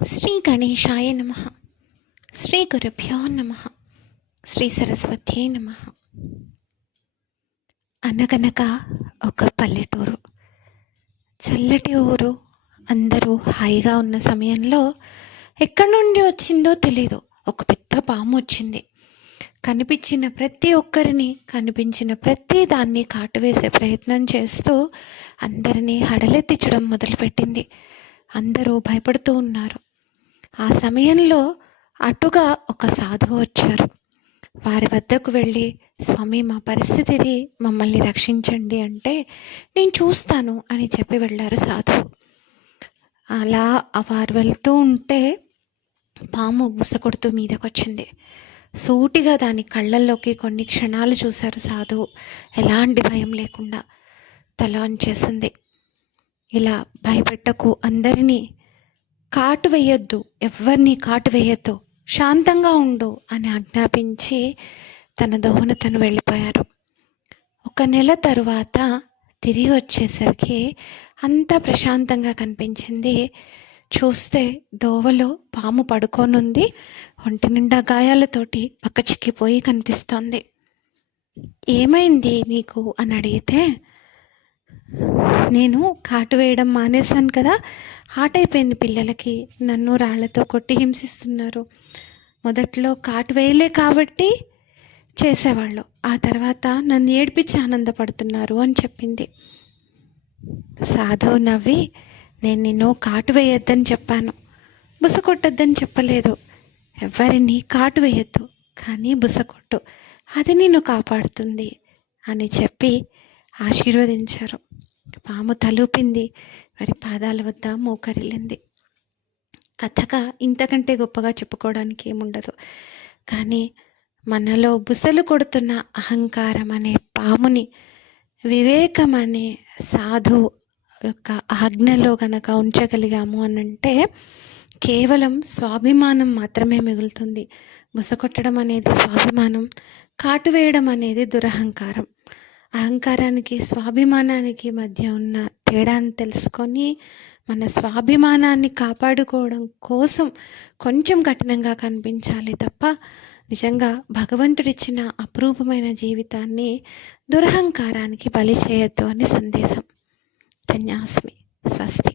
శ్రీ గణేశాయ నమః. శ్రీ గురుభ్యో నమః. శ్రీ సరస్వత్యై నమః. అనగనగా ఒక పల్లెటూరు, చల్లటి ఊరు. అందరూ హాయిగా ఉన్న సమయంలో ఎక్కడి నుండి వచ్చిందో తెలీదు, ఒక పెద్ద పాము వచ్చింది. కనిపించిన ప్రతి ఒక్కరిని, కనిపించిన ప్రతి దాన్ని కాటువేసే ప్రయత్నం చేస్తూ అందరినీ హడలెత్తించడం మొదలుపెట్టింది. అందరూ భయపడుతూ ఉన్నారు. ఆ సమయంలో అటుగా ఒక సాధువు వచ్చారు. వారి వద్దకు వెళ్ళి, స్వామి, మా పరిస్థితి ఇది, మమ్మల్ని రక్షించండి అంటే, నేను చూస్తాను అని చెప్పి వెళ్ళారు సాధువు. అలా వారు వెళ్తూ ఉంటే పాము బుసకొడుతూ మీదకొచ్చింది. సూటిగా దాని కళ్ళల్లోకి కొన్ని క్షణాలు చూశారు సాధువు. ఎలాంటి భయం లేకుండా తల వంచేసింది. ఇలా భయపెట్టకు, అందరినీ కాటు వేయొద్దు, ఎవరిని కాటు వేయొద్దు, శాంతంగా ఉండు అని ఆజ్ఞాపించి తన దోవన తను వెళ్ళిపోయారు. ఒక నెల తరువాత తిరిగి వచ్చేసరికి అంతా ప్రశాంతంగా కనిపించింది. చూస్తే దోవలో పాము పడుకోనుంది. ఒంటి నిండా గాయాలతోటి పక్క చిక్కిపోయి కనిపిస్తోంది. ఏమైంది నీకు అని అడిగితే, నేను కాటు వేయడం మానేశాను కదా, ఆటైపోయింది పిల్లలకి, నన్ను రాళ్లతో కొట్టి హింసిస్తున్నారు. మొదట్లో కాటు వేయలే కాబట్టి చేసేవాళ్ళు, ఆ తర్వాత నన్ను ఏడిపించి ఆనందపడుతున్నారు అని చెప్పింది. సాధువు నవ్వి, నేను నిన్ను కాటు వేయొద్దని చెప్పాను, బుస కొట్టొద్దని చెప్పలేదు. ఎవరిని కాటు వేయొద్దు, కానీ బుస కొట్టు, అది నిన్ను కాపాడుతుంది అని చెప్పి ఆశీర్వదించారు. పాము తలూపింది, వారి పాదాల వద్ద మోకరిల్లింది. కథగా ఇంతకంటే గొప్పగా చెప్పుకోవడానికి ఏముండదు. కానీ మనలో బుసలు కొడుతున్న అహంకారం అనే పాముని వివేకం అనే సాధు యొక్క ఆజ్ఞలో గనక ఉంచగలిగాము అనంటే కేవలం స్వాభిమానం మాత్రమే మిగులుతుంది. బుసకొట్టడం అనేది స్వాభిమానం, కాటు వేయడం అనేది దురహంకారం. అహంకారానికి స్వాభిమానానికి మధ్య ఉన్న తేడాను తెలుసుకొని మన స్వాభిమానాన్ని కాపాడుకోవడం కోసం కొంచెం కఠినంగా కనిపించాలి తప్ప, నిజంగా భగవంతుడిచ్చిన అపురూపమైన జీవితాన్ని దురహంకారానికి బలి చేయొద్దు అని సందేశం. ధన్యాస్మి. స్వస్తి.